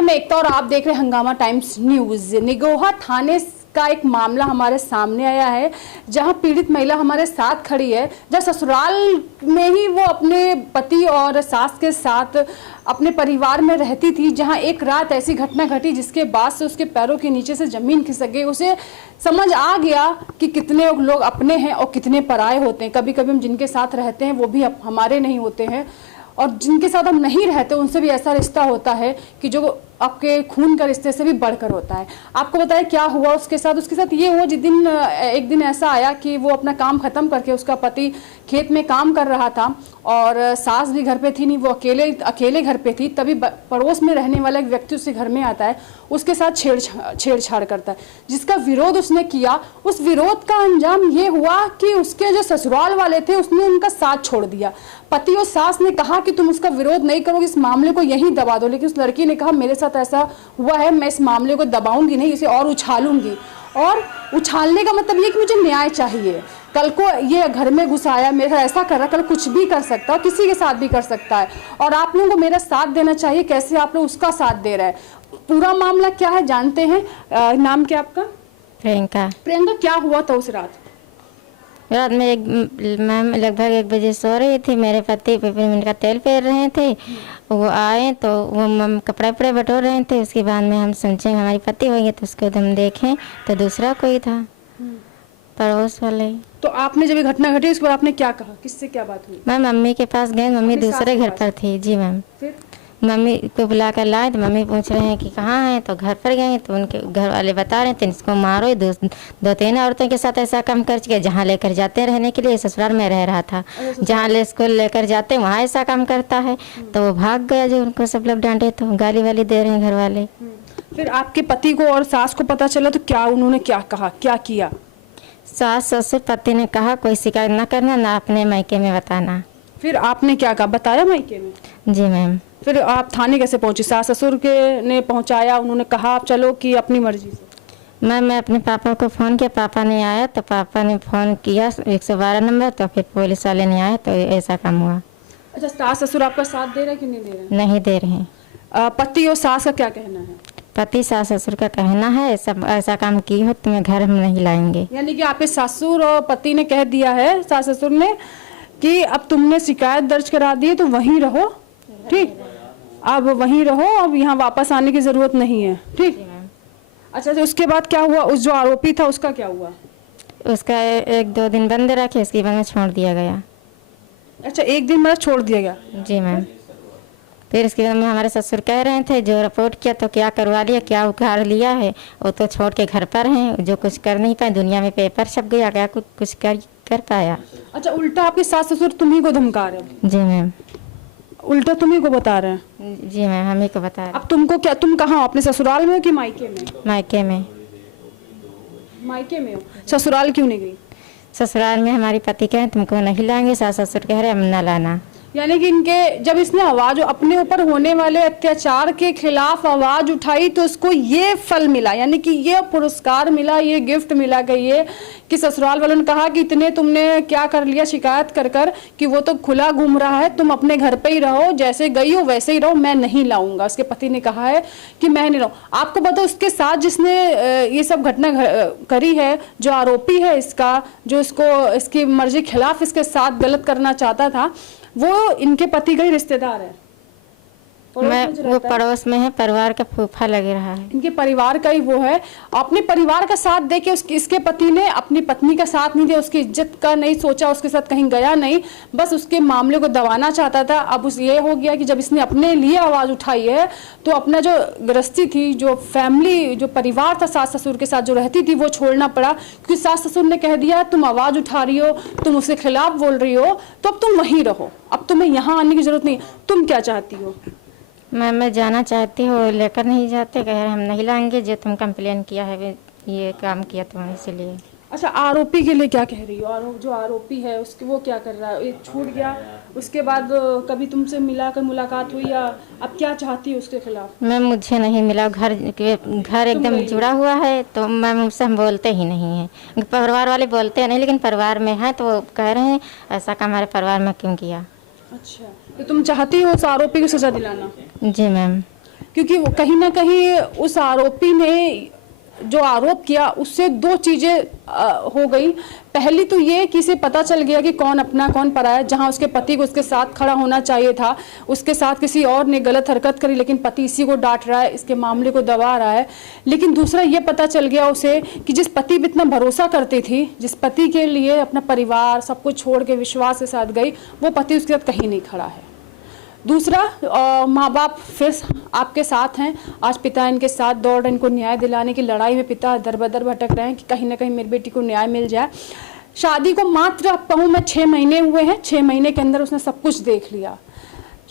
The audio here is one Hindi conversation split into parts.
नमस्कार, मैं एकता और आप देख रहे हैं हंगामा टाइम्स न्यूज। निगोहा थाने का एक मामला हमारे सामने आया है, जहां पीड़ित महिला हमारे साथ खड़ी है, जहां ससुराल में ही वो अपने पति और सास के साथ अपने परिवार में रहती थी। जहां एक रात ऐसी घटना घटी जिसके बाद से उसके पैरों के नीचे से जमीन खिसक गई। उसे समझ आ गया कि कितने लोग अपने हैं और कितने पराये होते हैं। कभी कभी हम जिनके साथ रहते हैं वो भी हमारे नहीं होते हैं, और जिनके साथ हम नहीं रहते उनसे भी ऐसा रिश्ता होता है कि जो आपके खून का रिश्ते से भी बढ़कर होता है। आपको बताएं क्या हुआ उसके साथ ये हुआ, जिस दिन एक दिन ऐसा आया कि वो अपना काम खत्म करके, उसका पति खेत में काम कर रहा था और सास भी घर पे थी नहीं, वो अकेले घर पे थी। तभी पड़ोस में रहने वाला एक व्यक्ति उसके घर में आता है, उसके साथ छेड़छाड़ करता है, जिसका विरोध उसने किया। उस विरोध का अंजाम ये हुआ कि उसके जो ससुराल वाले थे उसने उनका साथ छोड़ दिया। पति और सास ने कहा कि तुम उसका विरोध नहीं करोगे, इस मामले को यहीं दबा दो, लेकिन उस लड़की ने कहा मेरे साथ ऐसा हुआ है, मैं इस मामले को दबाऊंगी नहीं, इसे और उछालूंगी। और उछालने का मतलब ये कि मुझे न्याय चाहिए। कल को ये घर में घुस आया, मेरा ऐसा कर रहा, कल कुछ भी कर सकता है, किसी के साथ भी कर सकता है, और आप लोगों को मेरा साथ देना चाहिए। कैसे आप लोग उसका साथ दे रहे हैं? पूरा मामला क्या है जानते हैं। नाम क्या आपका? प्रियंका। प्रियंका, क्या हुआ था उस रात? रात में मैम लगभग 1 बजे सो रही थी। मेरे पति पेपरमिंट का तेल फेर रहे थे। वो आए तो वो कपड़े वपड़े बटोर रहे थे। उसके बाद में हम सोचे हमारी पति होगी, तो उसको हम देखें तो दूसरा कोई था, पड़ोस वाले। तो आपने जब ये घटना घटी उसके बाद आपने क्या कहा, किससे क्या बात हुई? मैं मम्मी के पास गए, मम्मी दूसरे घर पर थी। जी मैम। फिर मम्मी को बुला कर लाए तो मम्मी पूछ रहे हैं कि कहाँ हैं, तो घर पर गए तो उनके घर वाले बता रहे थे इसको मारो। दो तीन औरतों के साथ ऐसा काम कर चुके, जहाँ लेकर जाते रहने के लिए, ससुराल में रह रहा था, जहाँ स्कूल लेकर जाते वहाँ ऐसा काम करता है। तो वो भाग गया, जो उनको सब लोग डांटे तो गाली वाली दे रहे हैं घर वाले। फिर आपके पति को और सास को पता चला तो क्या उन्होंने क्या कहा, क्या किया? सास ससुर पति ने कहा कोई शिकायत ना करना, ना अपने मायके में बताना। फिर आपने क्या कहा, बताया मायके में? जी मैम। फिर आप थाने कैसे पहुंची? सास ससुर के ने पहुंचाया, उन्होंने कहा आप चलो कि अपनी मर्जी से? मैं अपने पापा को फ़ोन किया, पापा नहीं आया, तो पापा ने फ़ोन किया 112 नंबर, तो फिर पुलिस वाले नहीं आए, तो ऐसा काम हुआ। अच्छा, सास ससुर आपका साथ दे रहे कि नहीं दे रहे? नहीं दे रहे हैं। पति और सास का क्या कहना है? पति सास ससुर का कहना है ऐसा काम की हो तुम्हें घर हम नहीं लाएंगे। यानी कि आपके ससुर और पति ने कह दिया है, सास ससुर ने, कि अब तुमने शिकायत दर्ज करा दी है तो वहीं रहो, ठीक, अब वहीं रहो, अब यहाँ वापस आने की जरूरत नहीं है, ठीक। अच्छा, तो उसके बाद क्या हुआ? उस जो आरोपी था उसका क्या हुआ? उसका 1-2 दिन बंद रखे, उसके बाद में छोड़ दिया गया। अच्छा, 1 दिन मतलब छोड़ दिया गया? जी मैम। फिर इसके बाद में हमारे ससुर कह रहे थे जो रिपोर्ट किया तो क्या करवा लिया, क्या उखाड़ लिया है, वो तो छोड़ के घर पर हैं, जो कुछ कर नहीं पाए। दुनिया में पेपर छप गया, क्या कुछ कर पाया। अच्छा, उल्टा आपके सास ससुर तुम्ही को धमका रहे हैं? जी मैम। उल्टा तुम्ही को बता रहे हैं? जी मैम, हम ही को बता रहे। अब तुमको क्या, तुम कहाँ हो, अपने ससुराल में हो कि मायके में? मायके में। मायके में हो? ससुराल क्यों नहीं गई? ससुराल में हमारे पति कहे तुमको नहीं लाएंगे, सास ससुर कह रहे हम न लाना। यानी कि इनके जब इसने आवाज अपने ऊपर होने वाले अत्याचार के खिलाफ आवाज उठाई तो उसको ये फल मिला, यानी कि ये पुरस्कार मिला, ये गिफ्ट मिला गई है कि ससुराल वालों ने कहा कि इतने तुमने क्या कर लिया शिकायत कर कर कि वो तो खुला घूम रहा है, तुम अपने घर पे ही रहो, जैसे गई हो वैसे ही रहो, मैं नहीं लाऊंगा। उसके पति ने कहा है कि मैं नहीं रहूँ। आपको पता उसके साथ जिसने ये सब घटना करी है, जो आरोपी है इसका, जो इसकी मर्जी खिलाफ इसके साथ गलत करना चाहता था, वो इनके पति का ही रिश्तेदार है। वो पड़ोस में है, परिवार का फूफा लगे रहा है, इनके परिवार का ही वो है। अपने परिवार का साथ दे के इसके पति ने अपनी पत्नी का साथ नहीं दिया, उसकी इज्जत का नहीं सोचा, उसके साथ कहीं गया नहीं, बस उसके मामले को दबाना चाहता था। अब ये हो गया कि जब इसने अपने लिए आवाज उठाई है तो अपना जो गृहस्थी थी, जो फैमिली, जो परिवार था सास ससुर के साथ जो रहती थी, वो छोड़ना पड़ा, क्योंकि सास ससुर ने कह दिया तुम आवाज उठा रही हो, तुम उसके खिलाफ बोल रही हो, तो अब तुम वहीं रहो, अब तुम्हें यहाँ आने की जरूरत नहीं। तुम क्या चाहती हो? मैं जाना चाहती हूँ, लेकर नहीं जाते, कह रहे हम नहीं लाएंगे, जो तुम कंप्लेन किया है ये काम किया तुम, इसलिए। अच्छा, आरोपी के लिए क्या कह रही हो? जो आरोपी है उसके वो क्या कर रहा है? ये छूट गया, उसके बाद कभी तुमसे मिलाकर मुलाकात हुई, या अब क्या चाहती है उसके खिलाफ? मैं मुझे नहीं मिला, घर एकदम जुड़ा हुआ है, तो मैम उससे हम बोलते ही नहीं हैं। परिवार वाले बोलते हैं नहीं, लेकिन परिवार में है तो वो कह रहे हैं ऐसा काम हमारे परिवार में क्यों किया। अच्छा, तो तुम चाहती हो उस आरोपी को सजा दिलाना? जी मैम। क्योंकि वो कहीं ना कहीं उस आरोपी ने जो आरोप किया उससे दो चीजें हो गई। पहली तो ये कि इसे पता चल गया कि कौन अपना कौन पराया। जहां उसके पति को उसके साथ खड़ा होना चाहिए था, उसके साथ किसी और ने गलत हरकत करी, लेकिन पति इसी को डांट रहा है, इसके मामले को दबा रहा है। लेकिन दूसरा ये पता चल गया उसे कि जिस पति पे इतना भरोसा करती थी, जिस पति के लिए अपना परिवार सब कुछ छोड़ के विश्वास के साथ गई, वो पति उसके साथ कहीं नहीं खड़ा है। दूसरा, माँ बाप फिर आपके साथ हैं। आज पिता इनके साथ दौड़ रहे, इनको न्याय दिलाने की लड़ाई में पिता दर बदर भटक रहे हैं कि कहीं ना कहीं मेरी बेटी को न्याय मिल जाए। शादी को मात्र अब कहूँ मैं 6 महीने हुए हैं। 6 महीने के अंदर उसने सब कुछ देख लिया।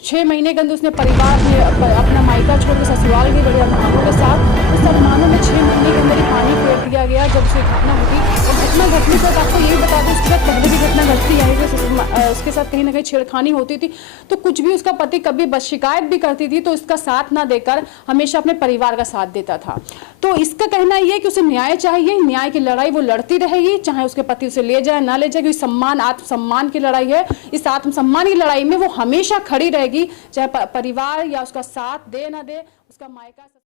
6 महीने के अंदर उसने परिवार में अपना मायका छोड़ के ससुराल गई बड़े अरमानों के साथ। उस अरमानों में 6 महीने के अंदर ही पानी फेर दिया गया जब उसे घटना हुई। और घटना घटने तक आपको यही बता दें, उसके साथ पहले भी घटना घटती आई है, उसके साथ कहीं ना कहीं छेड़खानी होती थी। तो कुछ भी उसका पति कभी बस शिकायत भी करती थी तो इसका साथ ना देकर हमेशा अपने परिवार का साथ देता था। तो इसका कहना यह है कि उसे न्याय चाहिए, न्याय की लड़ाई वो लड़ती रहेगी, चाहे उसके पति उसे ले जाए ना ले जाए, क्योंकि सम्मान आत्मसम्मान की लड़ाई है। इस आत्मसम्मान की लड़ाई में वो हमेशा खड़ी रहेगी, चाहे परिवार या उसका साथ दे ना दे, उसका मायका।